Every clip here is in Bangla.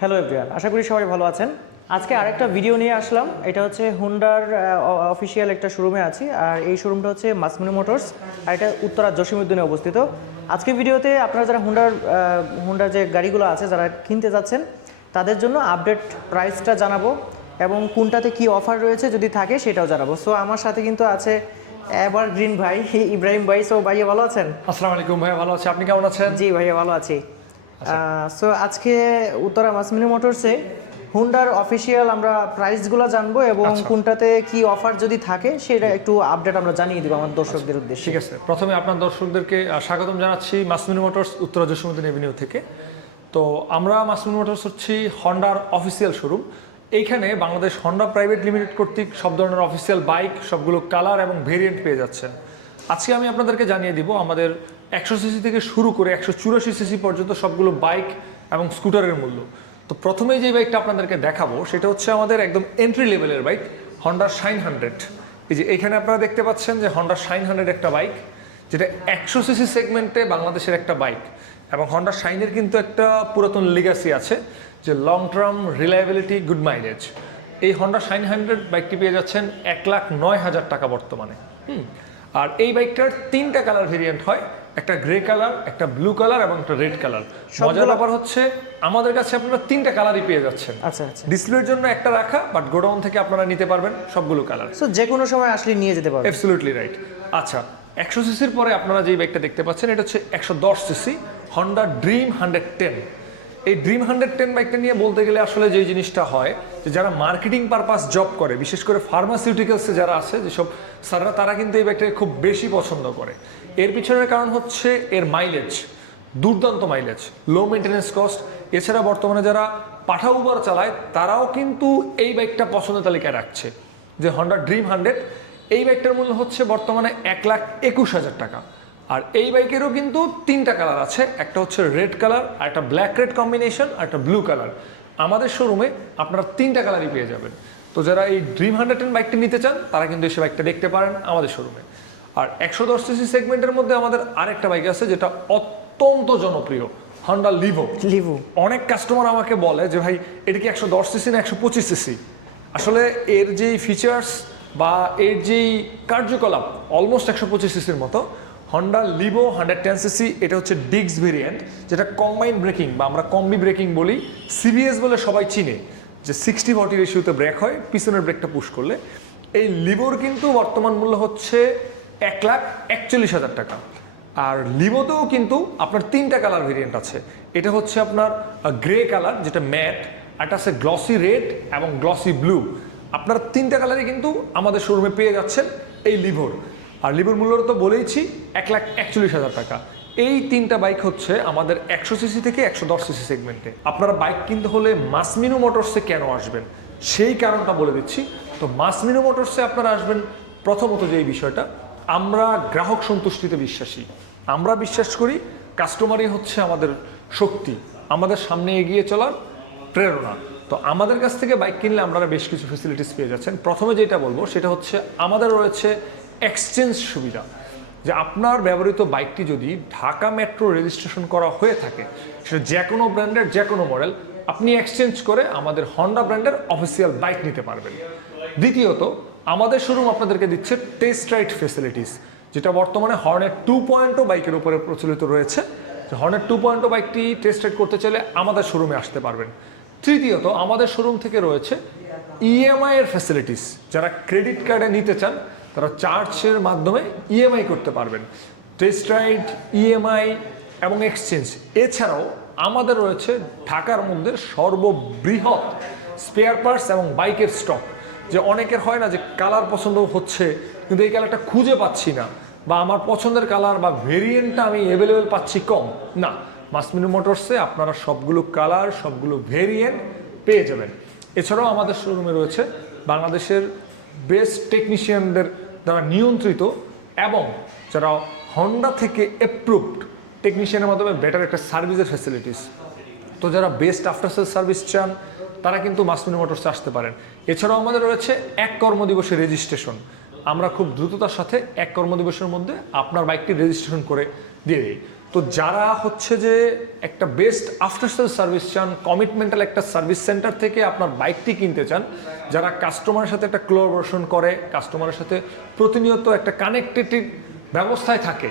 হ্যালো এভরিওয়ান, আশা করি সবাই ভালো আছেন। আজকে আরেকটা ভিডিও নিয়ে আসলাম। এটা হচ্ছে হুন্ডার অফিসিয়াল একটা শোরুমে আছি, আর এই শোরুমটা হচ্ছে মাসমিনো মোটরস, আর এটা উত্তরা জসিমউদ্দিনে অবস্থিত। আজকে ভিডিওতে আপনারা যারা হুন্ডার যে গাড়িগুলো আছে যারা কিনতে যাচ্ছেন তাদের জন্য আপডেট প্রাইসটা জানাবো এবং কোনটাতে কি অফার রয়েছে যদি থাকে সেটাও জানাবো। সো আমার সাথে কিন্তু আছে এভারগ্রিন ভাই ইব্রাহিম ভাই। সো ভাইয়া ভালো আছেন? আসসালামু আলাইকুম ভাইয়া, ভালো আছি। আপনি কেমন আছেন? জি ভাইয়া ভালো আছি। সো আজকে উত্তরা মাসমিনো মোটরসে হুন্ডার অফিসিয়াল আমরা প্রাইসগুলো জানবো এবং কোনটাতে কি অফার যদি থাকে সেটা একটু আপডেট আমরা জানিয়ে দিব আমার দর্শকদের উদ্দেশ্যে। ঠিক আছে, প্রথমে আপনার দর্শকদেরকে স্বাগতম জানাচ্ছি মাসমিনো মোটরস উত্তরা জসিমউদ্দিন এভিনিউ থেকে। তো আমরা মাসমিনো মোটরস হচ্ছি হন্ডার অফিসিয়াল শোরুম। এইখানে বাংলাদেশ হন্ডা প্রাইভেট লিমিটেড কর্তৃক সব ধরনের অফিসিয়াল বাইক, সবগুলো কালার এবং ভেরিয়েন্ট পেয়ে যাচ্ছেন। আজকে আমি আপনাদেরকে জানিয়ে দিব আমাদের 100 সিসি থেকে শুরু করে 184 সিসি পর্যন্ত সবগুলো বাইক এবং স্কুটারের মূল্য। তো প্রথমেই যে বাইকটা আপনাদেরকে দেখাবো সেটা হচ্ছে আমাদের একদম এন্ট্রি লেভেলের বাইক, হন্ডা শাইন 100। এই যে এখানে আপনারা দেখতে পাচ্ছেন যে হন্ডা শাইন 100 একটা বাইক, যেটা 100 সিসি সেগমেন্টে বাংলাদেশের একটা বাইক। এবং হন্ডা শাইনের কিন্তু একটা পুরাতন লিগাসি আছে, যে long term reliability, good mileage. এই হন্ডা শাইন 100 বাইকটি পেয়ে যাচ্ছেন 1,09,000 টাকা বর্তমানে। আর এই বাইকটার 3টা কালার ভেরিয়েন্ট হয়, একটা গ্রে কালার, একটা ব্লু কালার এবং একটা রেড কালার। মজার ব্যাপার হচ্ছে আমাদের কাছে আপনারা 3টা কালারই পেয়ে যাচ্ছেন। আচ্ছা আচ্ছা, ডিসপ্লের জন্য একটা রাখা, বাট গোডাউন থেকে আপনারা নিতে পারবেন সবগুলো কালার। সো যে কোনো সময় আসলে নিয়ে যেতে পারবেন। Absolutely right. আচ্ছা, 100 সিসির পরে আপনারা যে বাইকটা দেখতে পাচ্ছেন এটা হচ্ছে 110 সিসি হন্ডা ড্রিম 110। এই ড্রিম 110 বাইকটা নিয়ে বলতে গেলে আসলে যে জিনিসটা হয় যে যারা মার্কেটিং পারপাস জব করে, বিশেষ করে ফার্মাসিউটিক্যালসে যারা আছে যেসব স্যাররা, তারা কিন্তু এই বাইকটাকে খুব বেশি পছন্দ করে। এর পিছনের কারণ হচ্ছে এর মাইলেজ, দুর্দান্ত মাইলেজ, লো মেনটেন্যান্স কস্ট। এছাড়া বর্তমানে যারা পাঠা উবার চালায় তারাও কিন্তু এই বাইকটা পছন্দের তালিকায় রাখছে। যে হন্ডা ড্রিম 100, এই বাইকটার মূল্য হচ্ছে বর্তমানে 1,21,000 টাকা। আর এই বাইকেরও কিন্তু 3টা কালার আছে, একটা হচ্ছে রেড কালার, আর একটা ব্ল্যাক রেড কম্বিনেশন, আর একটা ব্লু কালার। আমাদের শোরুমে আপনারা 3টা কালারই পেয়ে যাবেন। তো যারা এই ড্রিম 110 বাইকটি নিতে চান তারা কিন্তু এসে বাইকটা দেখতে পারেন আমাদের শোরুমে। আর 110 সিসি সেগমেন্টের মধ্যে আমাদের আরেকটা বাইক আছে যেটা অত্যন্ত জনপ্রিয়, হন্ডা লিভো। অনেক কাস্টমার আমাকে বলে যে ভাই এটা কি 110 সিসি না 125 সিসি। আসলে এর যেই ফিচার্স বা এর যেই কার্যকলাপ অলমোস্ট 125 সিসির মতো। হন্ডা লিভো 110 সিসি, এটা হচ্ছে ডিক্স ভেরিয়েন্ট, যেটা কম্বাইন ব্রেকিং বা আমরা কম্বি ব্রেকিং বলি, সিবিএস বলে সবাই চিনে, যে 60-40 রেশিওতে ব্রেক হয় পিছনের ব্রেকটা পুশ করলে। এই লিভোর কিন্তু বর্তমান মূল্য হচ্ছে 1,41,000 টাকা। আর লিভোতেও কিন্তু আপনার 3টা কালার ভেরিয়েন্ট আছে। এটা হচ্ছে আপনার গ্রে কালার যেটা ম্যাট, একটা আছে গ্লসি রেড এবং গ্লসি ব্লু। আপনার 3টা কালারই কিন্তু আমাদের শোরুমে পেয়ে যাচ্ছেন এই লিভোর। আর লিভোর মূল্য তো বলেইছি 1,41,000 টাকা। এই 3টা বাইক হচ্ছে আমাদের 100 সিসি থেকে 110 সিসি সেগমেন্টে। আপনারা বাইক কিনতে হলে মাসমিনো মোটরসে কেন আসবেন সেই কারণটা বলে দিচ্ছি। তো মাসমিনো মোটরসে আপনারা আসবেন প্রথমত যে এই বিষয়টা, আমরা গ্রাহক সন্তুষ্টিতে বিশ্বাসী। আমরা বিশ্বাস করি কাস্টমারই হচ্ছে আমাদের শক্তি, আমাদের সামনে এগিয়ে চলার প্রেরণা। তো আমাদের কাছ থেকে বাইক কিনলে আপনারা বেশ কিছু ফেসিলিটিস পেয়ে যাচ্ছেন। প্রথমে যেটা বলবো সেটা হচ্ছে আমাদের রয়েছে এক্সচেঞ্জ সুবিধা, যে আপনার ব্যবহৃত বাইকটি যদি ঢাকা মেট্রো রেজিস্ট্রেশন করা হয়ে থাকে, সেটা যে কোনো ব্র্যান্ডের যে কোনো মডেল, আপনি এক্সচেঞ্জ করে আমাদের হন্ডা ব্র্যান্ডের অফিসিয়াল বাইক নিতে পারবেন। দ্বিতীয়ত, আমাদের শোরুম আপনাদেরকে দিচ্ছে টেস্ট রাইড ফেসিলিটিস, যেটা বর্তমানে হর্নেট 2.0 বাইকের উপরে প্রচলিত রয়েছে। হর্নেট 2.0 বাইকটি টেস্ট রাইড করতে চাইলে আমাদের শোরুমে আসতে পারবেন। তৃতীয়ত, আমাদের শোরুম থেকে রয়েছে ইএমআই এর ফ্যাসিলিটিস। যারা ক্রেডিট কার্ডে নিতে চান তারা চার্জের মাধ্যমে ইএমআই করতে পারবেন। টেস্ট রাইড, ইএমআই এবং এক্সচেঞ্জ। এছাড়াও আমাদের রয়েছে ঢাকার মধ্যে সর্ববৃহৎ স্পেয়ার পার্টস এবং বাইকের স্টক। যে অনেকের হয় না যে কালার পছন্দ হচ্ছে কিন্তু এই কালারটা খুঁজে পাচ্ছি না, বা আমার পছন্দের কালার বা ভেরিয়েন্টটা আমি অ্যাভেলেবেল পাচ্ছি কম, না, মাসমিনো মোটরসে আপনারা সবগুলো কালার, সবগুলো ভেরিয়েন্ট পেয়ে যাবেন। এছাড়াও আমাদের শোরুমে রয়েছে বাংলাদেশের বেস্ট টেকনিশিয়ানদের দ্বারা নিয়ন্ত্রিত এবং যারা হন্ডা থেকে অ্যাপ্রুভড টেকনিশিয়ানের মাধ্যমে বেটার একটা সার্ভিসের ফ্যাসিলিটিস। তো যারা বেস্ট আফটার সেল সার্ভিস চান তারা কিন্তু মাসমিনো মোটরসে আসতে পারেন। এছাড়াও আমাদের রয়েছে 1 কর্মদিবসের রেজিস্ট্রেশন। আমরা খুব দ্রুততার সাথে 1 কর্মদিবসের মধ্যে আপনার বাইকটি রেজিস্ট্রেশন করে দিয়ে দিই। তো যারা হচ্ছে যে একটা বেস্ট আফটার সেল সার্ভিস চান, কমিটমেন্টাল একটা সার্ভিস সেন্টার থেকে আপনার বাইকটি কিনতে চান, যারা কাস্টমারের সাথে একটা কোলাবোরেশন করে, কাস্টমারের সাথে প্রতিনিয়ত একটা কানেক্টেড ব্যবস্থায় থাকে,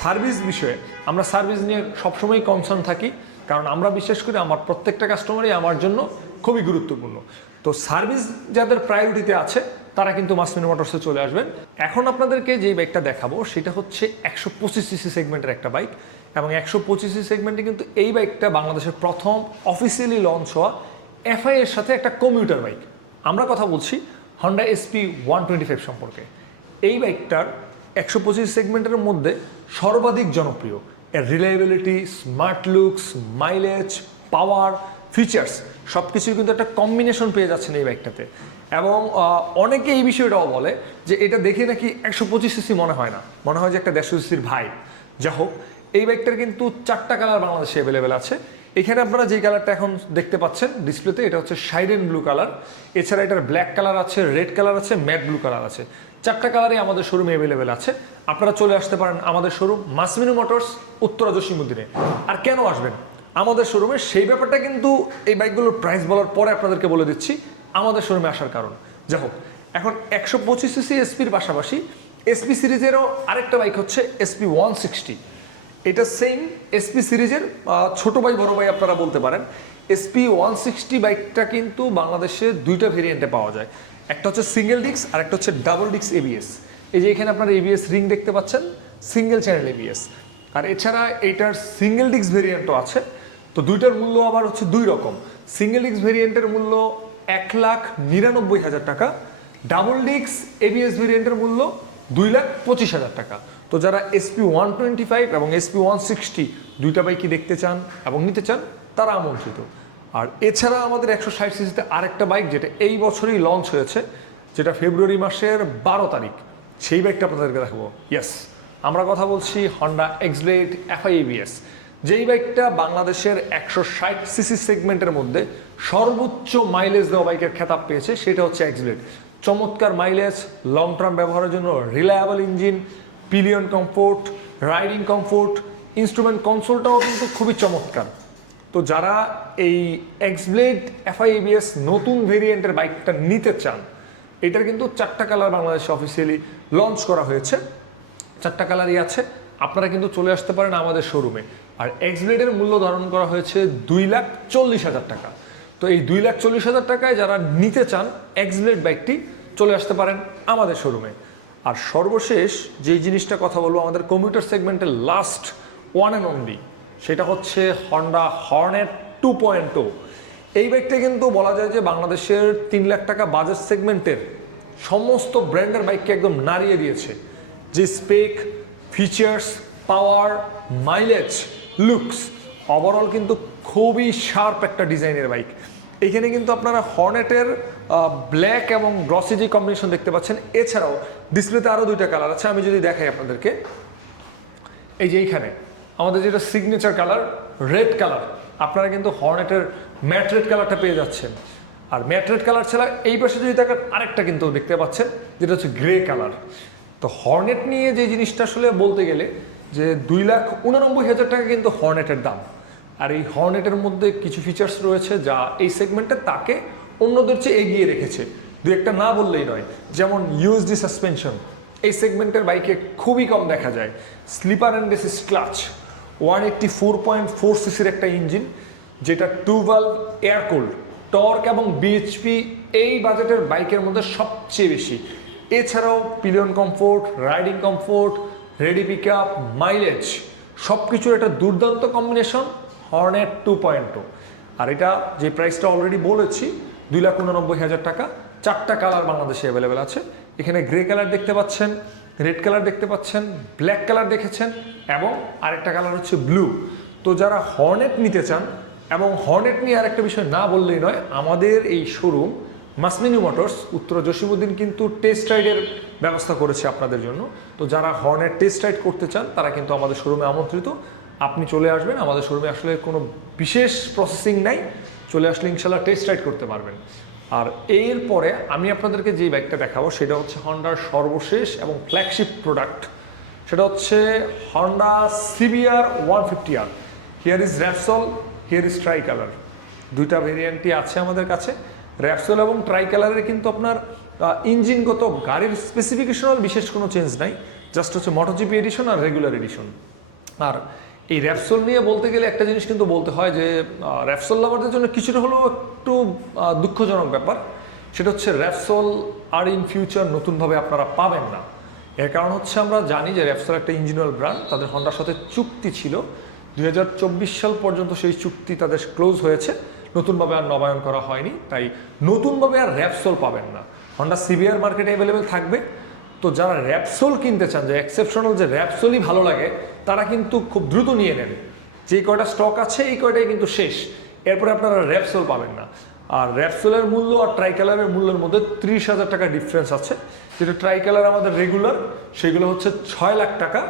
সার্ভিস বিষয়ে আমরা সার্ভিস নিয়ে সবসময় কনসার্ন থাকি, কারণ আমরা বিশ্বাস করি আমার প্রত্যেকটা কাস্টমারই আমার জন্য খুবই গুরুত্বপূর্ণ। তো সার্ভিস যাদের প্রায়োরিটিতে আছে তারা কিন্তু মাসমিন মোটরসে চলে আসবেন। এখন আপনাদেরকে যে বাইকটা দেখাবো সেটা হচ্ছে 125 সিসি সেগমেন্টের একটা বাইক, এবং 125 সিসি সেগমেন্টে কিন্তু এই বাইকটা বাংলাদেশের প্রথম অফিসিয়ালি লঞ্চ হওয়া এফআই এর সাথে একটা কমিউটার বাইক। আমরা কথা বলছি হন্ডা এসপি 125 সম্পর্কে। এই বাইকটার 125 সেগমেন্টের মধ্যে সর্বাধিক জনপ্রিয়, এর রিলায়েবিলিটি, স্মার্ট লুকস, মাইলেজ, পাওয়ার, ফিচার্স সব কিছুর কিন্তু একটা কম্বিনেশন পেয়ে যাচ্ছেন এই বাইকটাতে। এবং অনেকে এই বিষয়টাও বলে যে এটা দেখে নাকি 125 সিসি মনে হয় না, মনে হয় যে একটা 150 সিসির ভাই। যা হোক, এই বাইকটার কিন্তু 4টা কালার বাংলাদেশে অ্যাভেলেবেল আছে। এখানে আপনারা যে কালারটা এখন দেখতে পাচ্ছেন ডিসপ্লেতে, এটা হচ্ছে সাইরেন ব্লু কালার। এছাড়া এটার ব্ল্যাক কালার আছে, রেড কালার আছে, ম্যাট ব্লু কালার আছে। 4টা কালারই আমাদের শোরুমে অ্যাভেলেবেল আছে। আপনারা চলে আসতে পারেন আমাদের শোরুম মাসমিন মোটরস, উত্তরা জসিমউদ্দিনে। আর কেন আসবেন আমাদের শোরুমে সেই ব্যাপারটা কিন্তু এই বাইকগুলোর প্রাইস বলার পরে আপনাদেরকে বলে দিচ্ছি আমাদের শোরুমে আসার কারণ। যাই হোক, এখন 125 সিসি এসপির পাশাপাশি এসপি সিরিজেরও আরেকটা বাইক হচ্ছে এসপি 160। এটা সেম এসপি সিরিজের ছোট ভাই বড় ভাই আপনারা বলতে পারেন। এসপি 160 বাইকটা কিন্তু বাংলাদেশে 2টা ভেরিয়েন্টে পাওয়া যায়, একটা হচ্ছে সিঙ্গেল ডিস্ক আর একটা হচ্ছে ডাবল ডিস্ক এবিএস। এই যে এখানে আপনারা এবিএস রিং দেখতে পাচ্ছেন, সিঙ্গেল চ্যানেল এবিএস। আর এছাড়া এটার সিঙ্গেল ডিস্ক ভেরিয়েন্টও আছে। তো দুইটার মূল্য আবার হচ্ছে দুই রকম। সিঙ্গেল ডিস্ক ভেরিয়েন্টের মূল্য 1,99,000 টাকা, ডাবল ডিস্ক এবিএস ভেরিয়েন্টের মূল্য 2,25,000 টাকা। তো যারা এসপি 125 এবং এসপি 160 দুইটা বাইকই দেখতে চান এবং নিতে চান তারা আমন্ত্রিত। আর এছাড়া আমাদের 160 সিসিতে আরেকটা বাইক যেটা এই বছরই লঞ্চ হয়েছে, যেটা ফেব্রুয়ারি মাসের 12 তারিখ, সেই বাইকটা আপনাদেরকে দেখাবো। ইয়েস, আমরা কথা বলছি হন্ডা এক্সব্লেড এফআই এবিএস। যেই বাইকটা বাংলাদেশের 160 সিসি সেগমেন্টের মধ্যে সর্বোচ্চ মাইলেজ দেওয়া বাইকের খেতাব পেয়েছে, সেটা হচ্ছে এক্সব্লেড। চমৎকার মাইলেজ, লং টার্ম ব্যবহারের জন্য reliable engine, pillion comfort, riding comfort, instrument কনসোলটাও কিন্তু খুবই চমৎকার। তো যারা এই এক্সব্লেড এফআই এবিএস নতুন ভেরিয়েন্টের বাইকটা নিতে চান, এটার কিন্তু 4টা কালার বাংলাদেশে অফিসিয়ালি লঞ্চ করা হয়েছে, 4টা কালারই আছে। আপনারা কিন্তু চলে আসতে পারেন আমাদের শোরুমে। আর এক্সব্লেডের মূল্য ধারণ করা হয়েছে 2,40,000 টাকা। তো এই 2,40,000 টাকায় যারা নিতে চান এক্সব্লেড বাইকটি, চলে আসতে পারেন আমাদের শোরুমে। আর সর্বশেষ যেই জিনিসটা কথা বলবো, আমাদের কমিউটার সেগমেন্টের লাস্ট ওয়ান অ্যান্ড অনলি, সেটা হচ্ছে হন্ডা হর্নেট 2.0। এই বাইকটা কিন্তু বলা যায় যে বাংলাদেশের 3 লাখ টাকা বাজেট সেগমেন্টের সমস্ত ব্র্যান্ডের বাইককে একদম নাড়িয়ে দিয়েছে। যে স্পেক, ফিচার্স, পাওয়ার, মাইলেজ, লুকস, ওভারঅল কিন্তু খুবই শার্প একটা ডিজাইনের বাইক। এখানে কিন্তু আপনারা হর্নেটের ব্ল্যাক এবং গ্লসি যে কম্বিনেশন দেখতে পাচ্ছেন, এছাড়াও ডিসপ্লেতে আরও 2টা কালার আছে। আমি যদি দেখাই আপনাদেরকে, এই যে এইখানে আমাদের যেটা সিগনেচার কালার রেড কালার, আপনারা কিন্তু হর্নেটের ম্যাট রেড কালারটা পেয়ে যাচ্ছেন। আর ম্যাট রেড কালার ছাড়া এই পাশে যদি দেখেন আরেকটা কিন্তু দেখতে পাচ্ছেন, যেটা হচ্ছে গ্রে কালার। তো হর্নেট নিয়ে যে জিনিসটা আসলে বলতে গেলে যে 2,89,000 টাকা কিন্তু হর্নেটের দাম। আর এই হর্নেটের মধ্যে কিছু ফিচার্স রয়েছে যা এই সেগমেন্টে তাকে অন্যদের চেয়ে এগিয়ে রেখেছে, দু একটা না বললেই নয়। যেমন ইউএসডি সাসপেনশন এই সেগমেন্টের বাইকে খুবই কম দেখা যায়। স্লিপার অ্যান্ড ডিসিস ক্লাচ, 184.4 সিসির একটা ইঞ্জিন, যেটা 2 ভালভ এয়ার কুলড, টর্ক এবং বিএইচপি এই বাজেটের বাইকের মধ্যে সবচেয়ে বেশি। এছাড়াও pillion comfort, riding comfort, ready pick up, mileage, সব কিছুর একটা দুর্দান্ত কম্বিনেশন হর্নেট 2.0। আর এটা যে প্রাইসটা অলরেডি বলেছি 2,89,000 টাকা। 4টা কালার বাংলাদেশে অ্যাভেলেবেল আছে। এখানে গ্রে কালার দেখতে পাচ্ছেন, রেড কালার দেখতে পাচ্ছেন, ব্ল্যাক কালার দেখেছেন, এবং আরেকটা কালার হচ্ছে ব্লু। তো যারা হর্নেট নিতে চান, এবং হর্নেট নিয়ে আরেকটা বিষয় না বললেই নয়, আমাদের এই শোরুম মাসমিনি মোটরস উত্তরা জসিমউদ্দিন কিন্তু টেস্ট রাইডের ব্যবস্থা করেছে আপনাদের জন্য। তো যারা হর্নেট টেস্ট রাইড করতে চান তারা কিন্তু আমাদের শোরুমে আমন্ত্রিত। আপনি চলে আসবেন আমাদের শোরুমে, আসলে কোনো বিশেষ প্রসেসিং নাই, চলে আসলে ইনশাল্লাহ টেস্ট রাইড করতে পারবেন। আর এরপরে আমি আপনাদেরকে যে বাইকটা দেখাবো সেটা হচ্ছে হন্ডার সর্বশেষ এবং ফ্ল্যাগশিপ প্রোডাক্ট, সেটা হচ্ছে Honda CBR 150R। Here is Repsol, here is try colour. দুইটা ভেরিয়েন্টই আছে আমাদের কাছে। র্যাপসল এবং ট্রাই কালারের কিন্তু আপনার ইঞ্জিনগত গাড়ির স্পেসিফিকেশনাল বিশেষ কোনো চেঞ্জ নাই, জাস্ট হচ্ছে মোটোজিপি এডিশন আর রেগুলার এডিশন। আর এই র্যাপসল নিয়ে বলতে গেলে একটা জিনিস কিন্তু বলতে হয় যে র্যাপসল লাভারদের জন্য কিছুটা হলেও একটু দুঃখজনক ব্যাপার, সেটা হচ্ছে র্যাপসল আর ইন ফিউচার নতুনভাবে আপনারা পাবেন না। এর কারণ হচ্ছে আমরা জানি যে র্যাপসল একটা ইঞ্জিনিয়াল ব্র্যান্ড, তাদের হন্ডার সাথে চুক্তি ছিল 2024 সাল পর্যন্ত, সেই চুক্তি তাদের ক্লোজ হয়েছে, নতুনভাবে আর নবায়ন করা হয়নি, তাই নতুনভাবে আর র্যাপসল পাবেন না। হন্ডা সিবিআর মার্কেটে অ্যাভেলেবেল থাকবে। তো যারা র্যাপসল কিনতে চান, যে এক্সেপশনাল যে র্যাপসলই ভালো লাগে, তারা কিন্তু খুব দ্রুত নিয়ে নেন। যে কয়টা স্টক আছে এই কয়টাই কিন্তু শেষ, এরপরে আপনারা র্যাপসল পাবেন না। আর র্যাপসলের মূল্য আর ট্রাই কালারের মূল্যের মধ্যে 30,000 টাকা ডিফারেন্স আছে। যেটা ট্রাই কালার আমাদের রেগুলার, সেগুলো হচ্ছে 6 লাখ টাকা,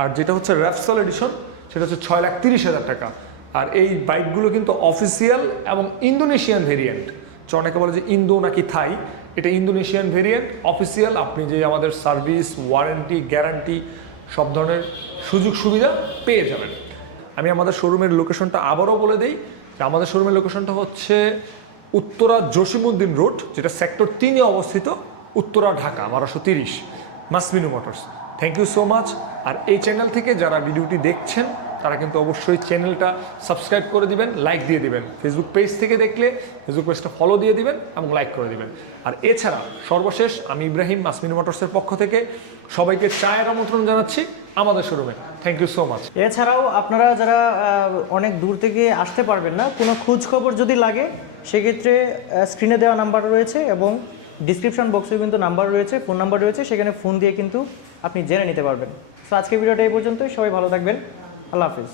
আর যেটা হচ্ছে র্যাপসল এডিশন সেটা হচ্ছে 6,30,000 টাকা। আর এই বাইকগুলো কিন্তু অফিসিয়াল এবং ইন্দোনেশিয়ান ভেরিয়েন্ট। অনেকে বলে যে ইন্দো নাকি থাই, এটা ইন্দোনেশিয়ান ভেরিয়েন্ট, অফিসিয়াল। আপনি যে আমাদের সার্ভিস, ওয়ারেন্টি, গ্যারান্টি সব ধরনের সুযোগ সুবিধা পেয়ে যাবেন। আমি আমাদের শোরুমের লোকেশনটা আবারও বলে দিই যে আমাদের শোরুমের লোকেশনটা হচ্ছে উত্তরা জসিমউদ্দিন রোড, যেটা সেক্টর 3-এ অবস্থিত, উত্তরা, ঢাকা 1230, মাসমিনু motors. Thank you so much. আর এই চ্যানেল থেকে যারা ভিডিওটি দেখছেন তারা কিন্তু অবশ্যই চ্যানেলটা সাবস্ক্রাইব করে দিবেন, লাইক দিয়ে দিবেন। ফেসবুক পেজ থেকে দেখলে ফেসবুক পেজটা ফলো দিয়ে দিবেন এবং লাইক করে দিবেন। আর এছাড়া সর্বশেষ আমি ইব্রাহিম, মাসমিনু মোটরসের পক্ষ থেকে সবাইকে চায়ের আমন্ত্রণ জানাচ্ছি আমাদের শোরুমে। Thank you so much. এছাড়াও আপনারা যারা অনেক দূর থেকে আসতে পারবেন না, কোনো খোঁজ খবর যদি লাগে, সেক্ষেত্রে স্ক্রিনে দেওয়া নাম্বার রয়েছে এবং ডিসক্রিপশন বক্সে কিন্তু নাম্বার রয়েছে, ফোন নাম্বার রয়েছে, সেখানে ফোন দিয়ে কিন্তু আপনি জেনে নিতে পারবেন। তো আজকের ভিডিওটা এই পর্যন্তই। সবাই ভালো থাকবেন। আল্লাহ হাফিজ।